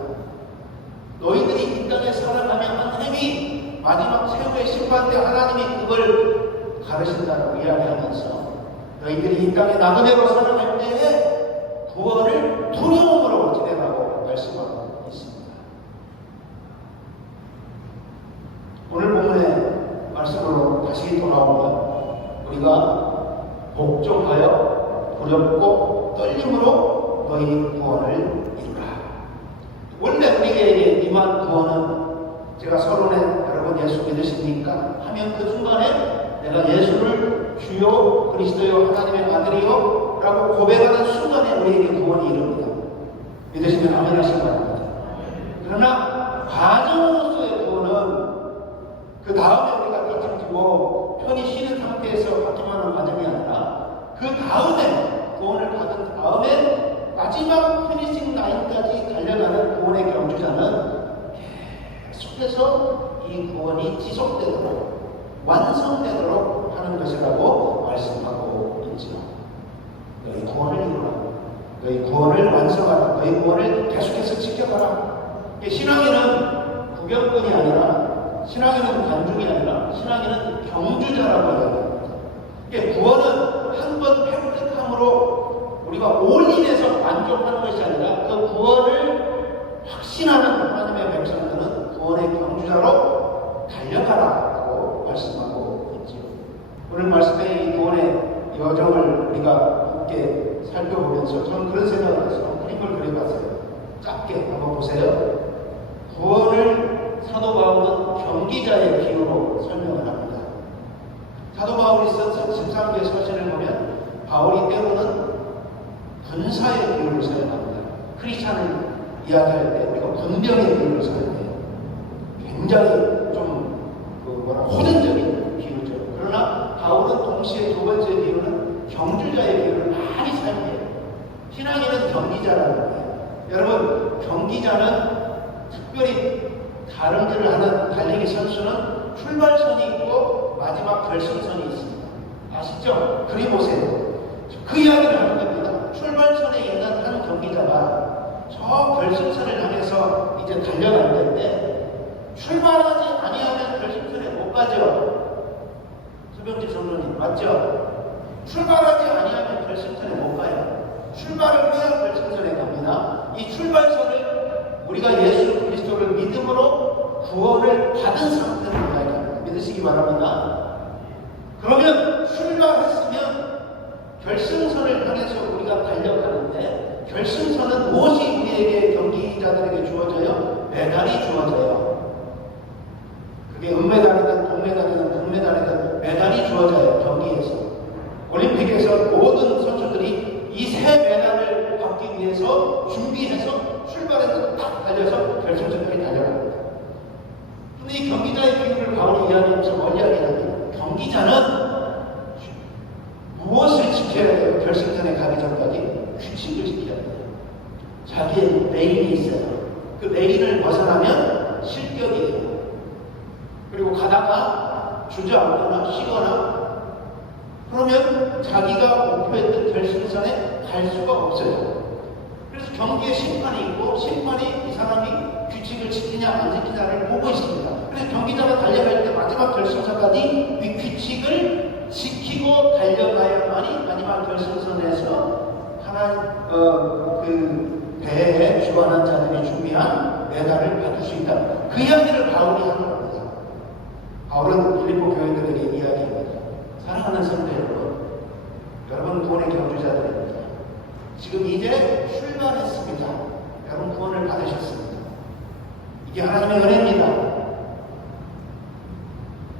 너희들이 이 땅에 살아가며 한 행위 마지막 최후의 심판 때 하나님이 그걸 가르친다고 이야기하면서 너희들이 이 땅에 나그네로 살아갈 때에 구원을 두려움으로 지내라고 말씀하고 있습니다. 오늘 본문의 말씀으로 다시 돌아오면 우리가 복종하여 두렵고 떨림으로 너희 구원을 이루라. 원래 우리에게 임한 구원은 제가 서론에 여러분 예수 믿으십니까? 하면 그 순간에 내가 예수를 주요 그리스도요 하나님의 아들이요 라고 고백하는 순간에 우리에게 구원이 이릅니다. 믿으시면 아멘 하시기 바랍니다. 그러나 과정으로서의 구원은 그 다음에 우리가 뒤집고 편히 쉬는 상태에서 활동하는 과정이 아니라 그 다음에 구원을 받은 다음에 마지막 피니싱 라인까지 달려가는 구원의 경주자는 계속해서 이 구원이 지속되도록 완성되도록 하는 것이라고 말씀하고 있죠. 너희 구원을 이루라. 너희 구원을 완성하라. 너희 구원을 계속해서 지켜가라. 신앙인은 구경꾼이 아니라 신앙인은 관중이 아니라 신앙인은 경주자라고 합니다. 구원은 한 번 획득함으로 우리가 올인해서 만족하는 것이 아니라 그 구원을 확신하는 하나님의 백성들은 구원의 경주자로 달려가라고 말씀하고 있죠. 오늘 말씀의 이 구원의 여정을 우리가 함께 살펴보면서 저는 그런 생각을 해서 그림을 그려봤어요. 짧게 한번 보세요. 구원을 사도 바울은 경기자의 비유로 설명을 합니다. 사도 바울이 쓴 13개의 서신을 보면 바울이 때로는 군사의 비유를 사용합니다. 크리스찬을 이야기할 때 우리가 군병의 비유를 사용해요. 굉장히 좀 호전적인 비유죠. 그러나 바울은 동시에 두 번째 비유는 경주자의 비유를 많이 사용해요. 신앙인은 경기자라는 거예요. 여러분, 경기자는 특별히 다른 일을 하는 달리기 선수는 출발선이 있고 마지막 결승선이 있습니다. 아시죠? 그리 보세요. 그 이야기를 하는 겁니다. 출발선에 있는 한 경기자가 저 결승선을 향해서 이제 달려갈 텐데 출발하지 아니하면 결승선에 못 가죠. 수병지 선생님 맞죠? 출발하지 아니하면 결승선에 못 가요. 출발을 해야 결승선에 갑니다. 이 출발선을 우리가 예수 그리스도를 믿음으로 구원을 받은 상태로 이야기합니다. 믿으시기 바랍니다. 그러면 출발했으면 결승선을 향해서 우리가 달려가는데 결승선은 무엇이 우리에게 경기자들에게 주어져요? 메달이 주어져요. 그게 은메달이든 동메달이든 금메달이든 메달이 주어져요. 경기에서. 올림픽에서 모든 선수들이 이 세 메달을 받기 위해서 준비해서 출발해서 딱 달려서 결승선까지 달려갑니다. 근데 이 경기자의 비유를 바울이 이야기하면서 뭘 이야기하냐면 경기자는 무엇을 지켜야 돼요? 결승선에 가기 전까지 규칙을 지켜야 돼요. 자기의 레인이 있어요. 그 레인을 벗어나면 실격이에요. 그리고 가다가 주저앉거나 쉬거나 그러면 자기가 목표했던 결승선에 갈 수가 없어요. 그래서 경기에 심판이 있고 심판이 이 사람이 규칙을 지키냐 안 지키냐를 보고 있습니다. 그래서 경기자가 달려갈 때 마지막 결승선까지 이 규칙을 지키고 달려가야만이 마지막 결승선에서 그 배에 주관한 자들이 준비한 메달을 받을 수 있다. 그 이야기를 바울이 하는 겁니다. 바울은 빌립보 교인들에게 이야기합니다. 사랑하는 성도 여러분 구원의 경주자들입니다. 지금 이제 출발했습니다. 여러분 구원을 받으셨습니다. 이게 하나님의 은혜입니다.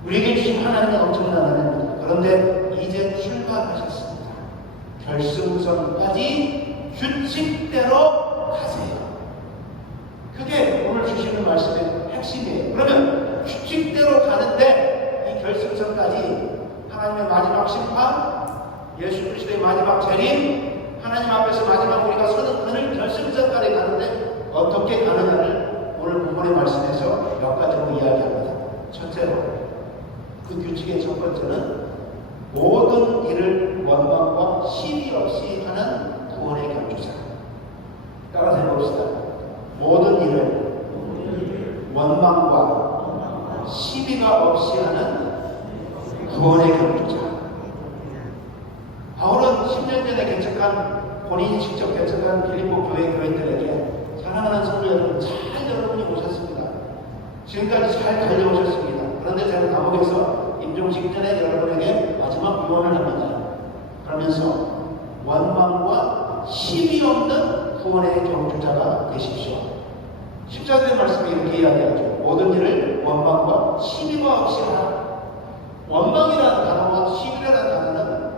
우리에게 주신 하나님의 엄청난 은혜입니다. 그런데 이제 출발하셨습니다. 결승선까지 규칙대로 가세요. 그게 오늘 주시는 말씀의 핵심이에요. 그러면 규칙대로 가는데 이 결승선까지 하나님의 마지막 심판, 예수 그리스도의 마지막 재림, 하나님 앞에서 마지막 우리가 서는 그늘 결승선까지 가는데 어떻게 가느냐를 오늘 본문의 말씀에서 몇 가지로 이야기합니다. 첫째로 그 규칙의 첫 번째는 모든 일을 원망과 시비 없이 하는 구원의 경주자. 따라서 해봅시다. 모든 일을 원망과 시비가 없이 하는 구원의 경주자. 바울은 10년 전에 개척한 본인이 직접 개척한 빌립보 교회 교인들에게 사랑하는 성도 여러분 잘 여러분이 오셨습니다. 지금까지 잘 달려오셨습니다. 그런데 제가 감옥에서 임종 직전에 여러분에게 마지막 유언을 합니다. 그러면서 원망과 시비 없는 구원의 경주자가 되십시오. 십자가의 말씀이 이렇게 이야기하죠. 모든 일을 원망과 시비가 없이 하라. 원망이라는 단어와 시비라는 단어는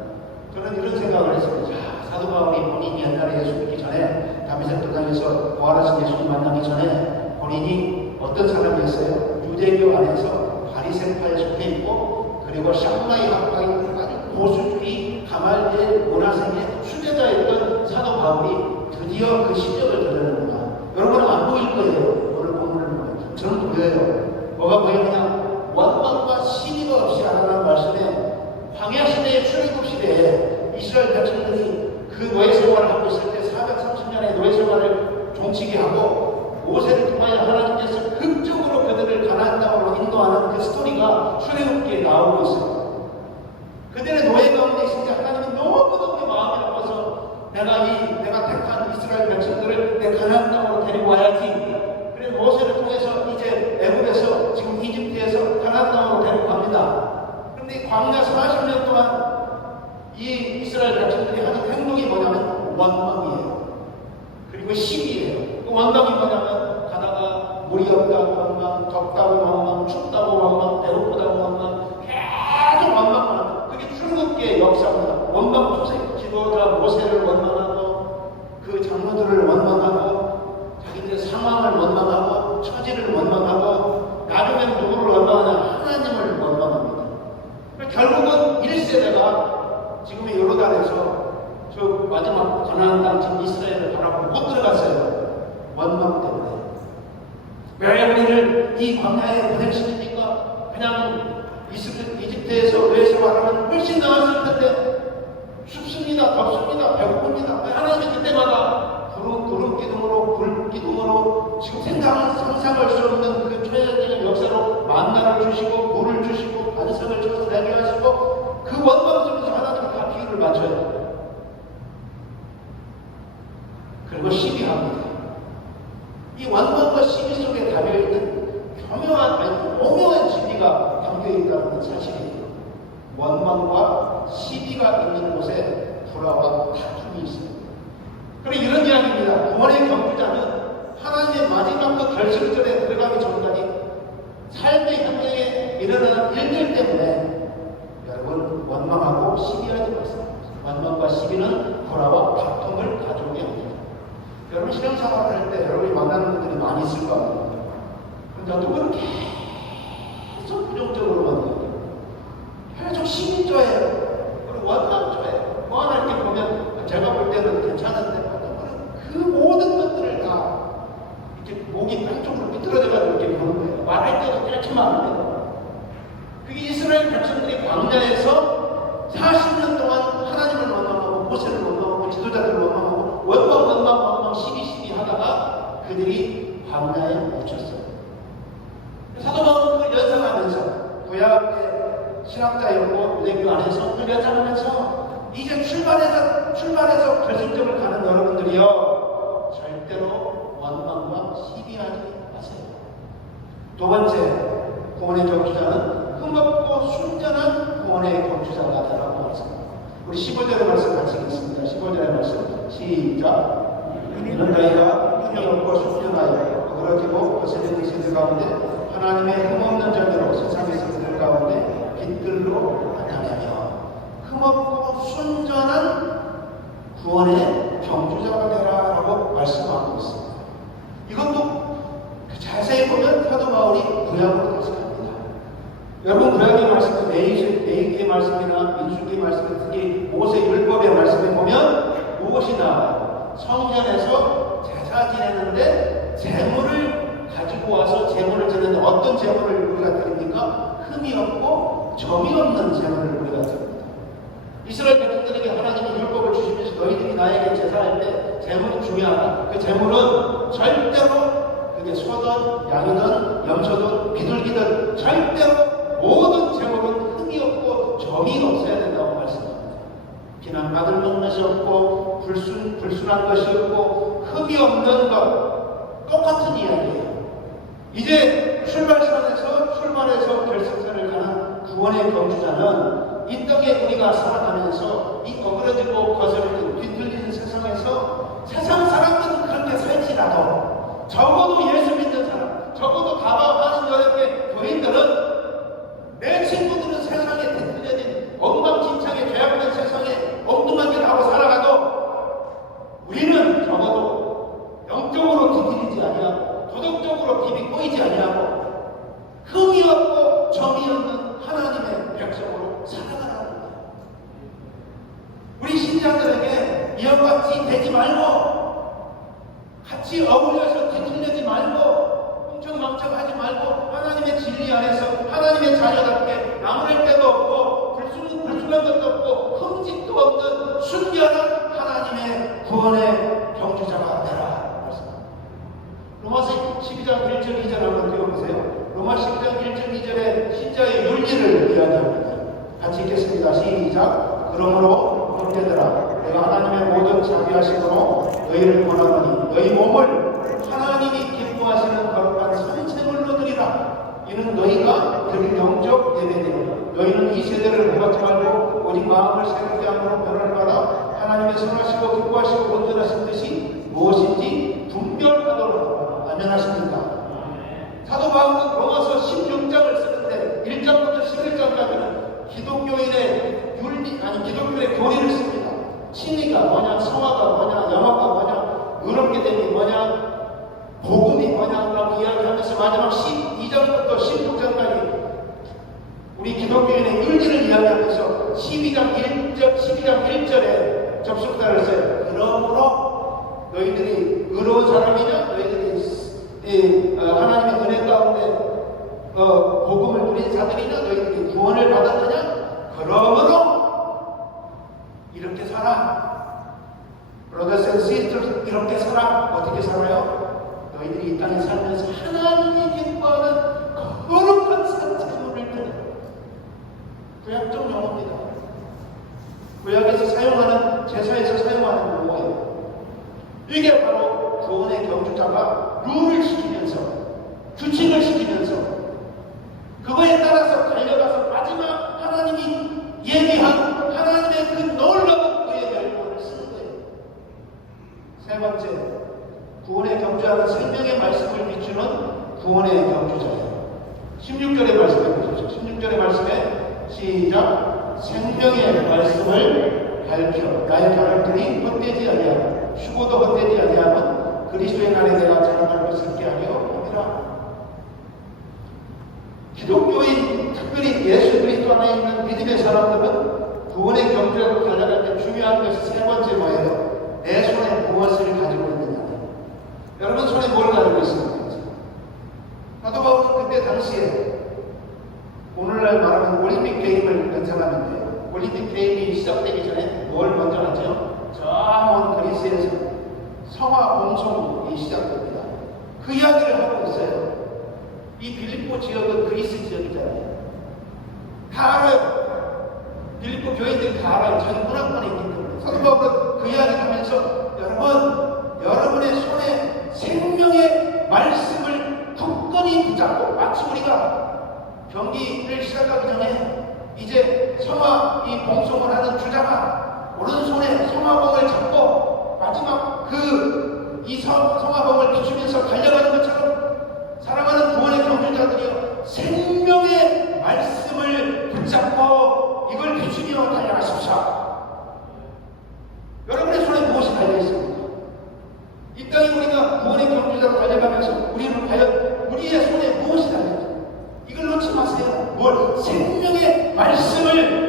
저는 이런 생각을 했습니다. 사도 바울이 본인이 옛날에 예수 믿기 전에 다메섹 도상에서 부활하신 예수님 만나기 전에 본인이 어떤 사람이었어요? 유대교 안에서 바리새파에 속해 있고 그리고 샴마이 학파의 아주 보수주의 가말리엘 문화생의 수제자였던 사도 바울이 드디어 그 실력을 드러내는구나. 여러분은 안 보일 거예요. 오늘 본문을 보면 저는 보여요. 뭐가 보이느냐? 원망과 시비가 없이 하라는 말씀에 광야 시대의 출애굽 시대에 이스라엘 백성들이 그 노예 생활을 하고 있을 때 430년의 노예 생활을 종치게 하고 모세를 통하여 하나님께서 극적으로 그들을 가나안 땅으로 인도하는 그 스토리가 출애굽기에 나오고 있습니다. 그들의 노예 가운데 있을 때 하나님은 너무너무 마음이 아파서 내가 택한 이스라엘 백성들을 내 가나안 땅으로 데리고 와야지. 그래서 모세를 통해서 이제 애굽에서 지금 이집트에서 가나안 땅으로 데리고 갑니다. 근데 광야 40년 동안 이 이스라엘 백성들이 하는 행동이 뭐냐면 원망이에요. 그리고 시기예요. 그 원망이 뭐냐면 가다가 물이 없다고 원망, 덥다고 원망, 춥다고 원망, 배고프다고 원망, 계속 원망만 하는 그게 출애굽기의 역사입니다. 원망 투세 지도자 모세를 원망하고 그 장로들을 원망하고 자기들의 상황을 원망하고 처지를 원망하고 나중에 누구를 원망하냐 하나님을 원망합니다. 결국은 1세대가 지금의 요르단에서 저 마지막 가나안 땅 지금 이스라엘을 바라보고 못 들어갔어요. 원망 때문에. 왜 우리를 이 광야에 보내시니까 그냥 이집트에서 왜 생활하면 훨씬 나았을 텐데 춥습니다, 덥습니다, 배고픕니다. 하나님이 그때마다 구름 기둥으로 불 기둥으로 지금 상상할 수 없는 그 초연적인 역사로 만나를 주시고 물을 주시고 반석을 쳐서 내게 하시고 그 원망 속에서 하나님이 다 비유를 맞춰요. 그리고 시비합니다. 이 원망과 시비 속에 담겨있는 오묘한 진리가 담겨있다는 사실이에요. 원망과 시비가 있는 곳에 불화와 다툼이 있습니다. 그리고 이런 이야기입니다. 구원의 경주자는 하나님의 마지막 그 결승전에 들어가기 전까지 삶의 현장에 일어나는 일들 때문에 여러분 원망하고 시비하지 마세요. 원망과 시비는 불화와 다툼을 가져오게 합니다. 여러분 신앙생활을 할 때 여러분이 만나는 분들이 많이 있을 겁니다. 그런데 누구는 계속 부정적으로 만나요. 계속 시비줘요. 그리고 원망줘요. 뭐 하나 이렇게 보면 제가 볼 때는 괜찮은데 그 모든 것들을 다 이렇게 목이 한쪽으로 삐뚤어져가지고 이렇게 보는 거예요. 말할 때도 이렇게 말하는데 그게 이스라엘 백성들이 광야에서 40년 동안 하나님을 원망하고 모세를 원망하고 지도자들을 원망하고 원망 시비 하다가 그들이 광야에 묻혔어요. 사도 바울은 그 연상하면서 구약의 신학자였고 유대교 안에서 그 연상하면서 이제 출발해서 결승점을 가는 여러분들이요 절대로 원망과 시비하지 마세요. 두 번째 구원의 경주자는 흠없고 순전한 구원의 경주자가 되라고 말씀합니다. 우리 15절의 말씀 같이 읽겠습니다. 15절의 말씀 시작. 이는 너희가 흠이 없고 순전하여 어그러지고 거스린 세대 가운데 하나님의 흠없는 자녀로 세상에서 그들 가운데 빛들로 나타내며 흠없고 순전한 구원의 경주자가 되라라고 말씀하고 있습니다. 이것도 자세히 보면 사도 바울이 구약으로 해석합니다. 여러분 구약의 말씀은 레위기의 말씀이나 민수기의 말씀, 특히 모세 율법의 말씀에 보면 무엇이 나와요? 성전에서 제사 지내는데 제물을 가지고 와서 제물을 드리는데 어떤 제물을 우리가 드립니까? 흠이 없고 점이 없는 제물을 우리가 드립니다. 이스라엘 백성들에게 하나님은 율법을 주시면서 너희들이 나에게 제사할 때 제물이 중요하다. 그 제물은 절대로 그게 소든 양이든 염소든 비둘기든 절대로 모든 제물은 흠이 없고 점이 없어야 된다고 말씀합니다. 비난받을 것이 없고 불순한 것이 없고 흠이 없는 것 똑같은 이야기예요. 이제 출발해서 결승선을 가는 구원의 경주자는 이 땅에 우리가 살아가면서 이 어그러지고 거스르고 뒤틀리는 세상에서 세상 사람들은 그렇게 살지라도 적어도 예수 믿는 사람, 적어도 다방 48개 교인들은 내 친구들은 세상에 뒤틀려진 엉망진창에 죄악된 세상에 엉뚱하게 하고 살아가도 우리는 적어도 영적으로 뒤틀리지 아니하고 도덕적으로 비비 꼬이지 아니하고 흠이 없고 점이 없는 하나님의 백성으로 살아가라는 거예요. 우리 신자들에게 이와 같이 되지 말고 같이 어울려서 뒤틀리지 말고 훔쳐망쳐하지 말고 하나님의 진리 안에서 하나님의 자녀답게 나무랄 데도 없고 불순한 것도 없고 흠집도 없는 순결한 하나님의 구원의 경주자가 되라 말씀합니다. 로마서 12장 1절 2절 한번 읽어보세요. 로마 12장 1절 2절에 신자의 윤리를 이야기합니다. 같이 읽겠습니다. 시작. 그러므로 형제들아 내가 하나님의 모든 자비하심으로 너희를 권하노니 너희 몸을 하나님이 기뻐하시는 거룩한 산채물로 드리라. 이는 너희가 드릴 영적 예배되리라. 너희는 이 세대를 본받지 말고 오직 마음을 새롭게 함으로 변화를 받아 하나님의 선하시고 기뻐하시고 온전하신 뜻이 무엇인지 분별하도록 아멘 하십니까? 사도 바울은 로마서 16장을 쓰는데 1장부터 11장까지는 기독교인의 기독교의 교리를 씁니다. 진리가 뭐냐, 성화가 뭐냐, 영화가 뭐냐, 의롭게 됨이 뭐냐, 복음이 뭐냐라고 이야기하면서 마지막 12장부터 16장까지 우리 기독교인의 윤리를 이야기하면서 12장 1절에 접속사를 써요. 그러므로 너희들이 의로운 사람이냐, 너희들이 하나님의 은혜 가운데 복음을 누린 자들이냐, 너희들이 구원을 받았느냐, 그러므로 이렇게 살아. Brothers and sisters, 이렇게 살아. 어떻게 살아요? 너희들이 이 땅에 살면서 하나님이 기뻐하는 거룩한 산책물을 드려. 구약적 용어입니다. 구약에서 사용하는, 제사에서 사용하는 용어예요. 이게 바로 구원의 경주자가 룰을 시키면서, 규칙을 시키면서, 그거에 따라서 달려가서 마지막 하나님이 예비한 하나님의 그 놀라운 그의 멸관을 쓰는 거예요. 세 번째, 구원의 경주자는 생명의 말씀을 비추는 구원의 경주자예요. 16절의 말씀해 보십시오. 16절의 말씀에 시작. 생명의 말씀을 밝혀 나의 가락들이 헛되지 아니하고 휴고도 헛되지 아니하면 그리스도의 날에 내가 자랑할 것을 있게 하려 함이라. 기독교인, 특별히 예수 그리스도 안에 있는 믿음의 사람들은 구원의 경주로 달려갈 때 중요한 것이 세 번째 뭐예요? 내 손에 무엇을 가지고 있느냐. 여러분 손에 뭘 가지고 있습니까? 사도 바울은 그때 당시에 오늘날 말하면 올림픽 게임을 연상하는데, 올림픽 게임이 시작되기 전에 뭘 먼저 하죠? 저 먼 그리스에서 성화 봉송이 시작됩니다. 그 이야기를 하고 있어요. 이 빌립보 지역은 그리스 지역이잖아요. 다 알아요. 빌립보 교인들이 다 알아요. 자기 문화권에 있기 때문에. 사도 바울은 그 이야기를 하면서 여러분의 손에 생명의 말씀을 굳건히 붙잡고, 마치 우리가 경기를 시작하기 전에 이제 성화 이 봉송을 하는 주자가 오른손에 성화봉을 잡고 마지막 이 성화봉을 비추면서 달려가는 것처럼 사랑하는 구원의 경주자들이여, 생명의 말씀을 붙잡고 이걸 비추며 달려가십시오. 여러분의 손에 무엇이 달려있습니까? 이 땅에 우리가 구원의 경주자로 달려가면서 우리는 과연 우리의 손에 무엇이 달려있습니까? 이걸 놓지 마세요. 뭘? 생명의 말씀을.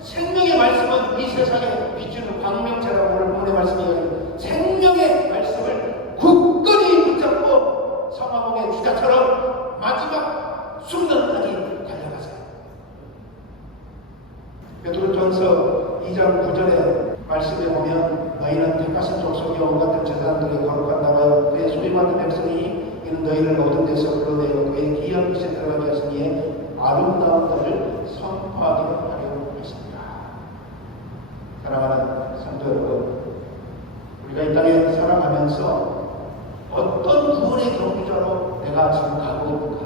생명의 말씀은 이 세상에 비추는 광명체라고 오늘 본문의 말씀이에요. 생명의 말씀을 굳건히 붙잡고 성화봉의 주자처럼 마지막 순간까지 달려가세요. 베드로전서 2장 9절에 말씀에 보면 너희는 택하신 족속이 온 같은 제사장들이 거룩한 나라여 그의 소임받은 백성이 이는 너희를 모든 데서 불러내어 그의 기이한 빛에 들어가게 하시니 아름다운 것을 선포하기를 하려고 하십니다. 사랑하는 성도 여러분, 우리가 이 땅에 살아가면서 어떤 구원의 경주자로 내가 지금 가고 있는가?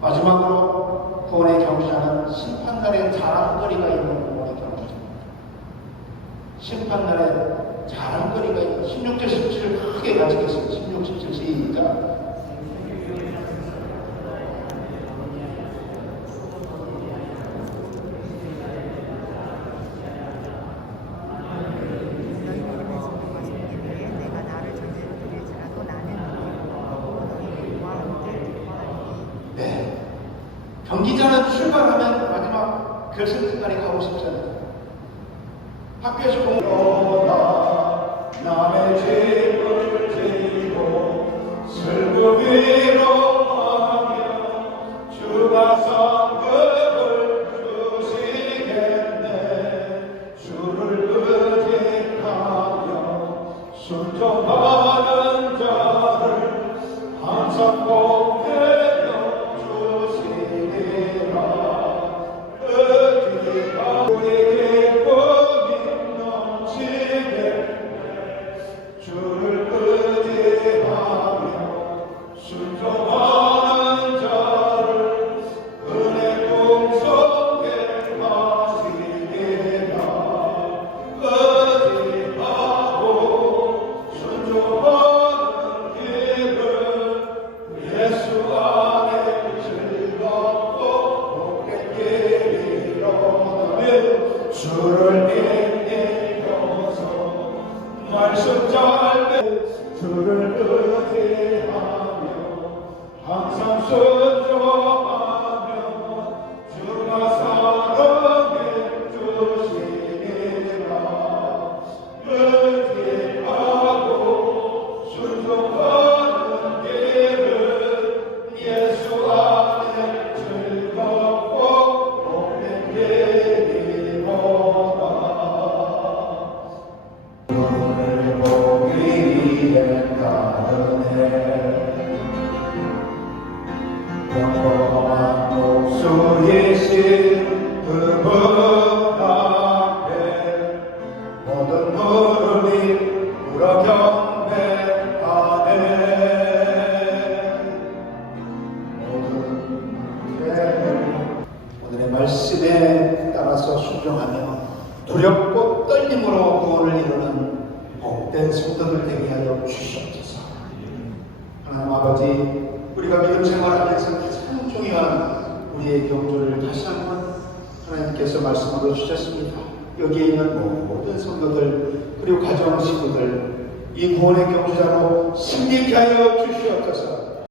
마지막으로 구원의 경주자는 심판날에 자랑거리가 있는 구원의 경주자입니다. 심판날에 자랑거리가 있는 16절 17을 크게 가지겠습니다. 16, 17 시작. 경기자는 출발하면 마지막 결승선까지 가고 싶잖아요. 학교에서 공부하다 남의 짐을 지고 슬픔 위로하며 주가 성금을 주시겠네. 주를 의지하며 순종하는 자를 항상 복되며 우리의 꿈이 넘치 주를 믿으면서 말씀 잘 주를 의지하며 항상 순종하며 주가 사랑해 주시니라 의지하고 순종하는 길은 예수 안에 즐겁고 복된 길이로다 오늘 보기 위해 가는 해 평범한 목소리신 그분 앞에 모든 무릎이 꿇어 경배하네 오늘의 말씀에 따라서 순종하며 두렵고 떨림으로 구원을 이루는 복된 성도들 되게 하여 주시옵소서. 하나님 아버지, 우리가 믿음 생활하면서 가장 중요한 우리의 경주를 다시 한번 하나님께서 말씀으로 주셨습니다. 여기에 있는 모든 성도들 그리고 가정 식구들 이 구원의 경주자로 승리케 하여 주시옵소서.